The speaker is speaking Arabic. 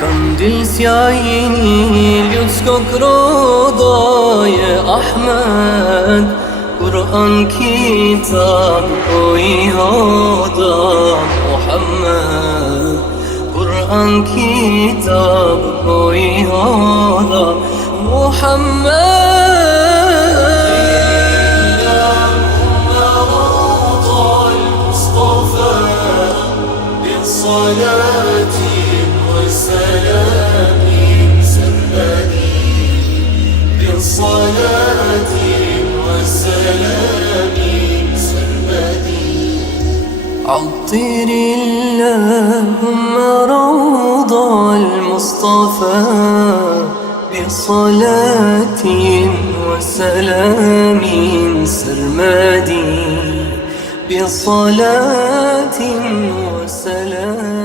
Kandil sjajni ljudsko krodaje Ahmed, Kur'an kitab o i hoda Muhammed, Kur'an kitab o i hoda Muhammed. صلاة وسلام سرمدي بالصلاة والسلام سرمدي عطر اللهم روض المصطفى بصلاة وسلام سرمدي بصلاة وسلام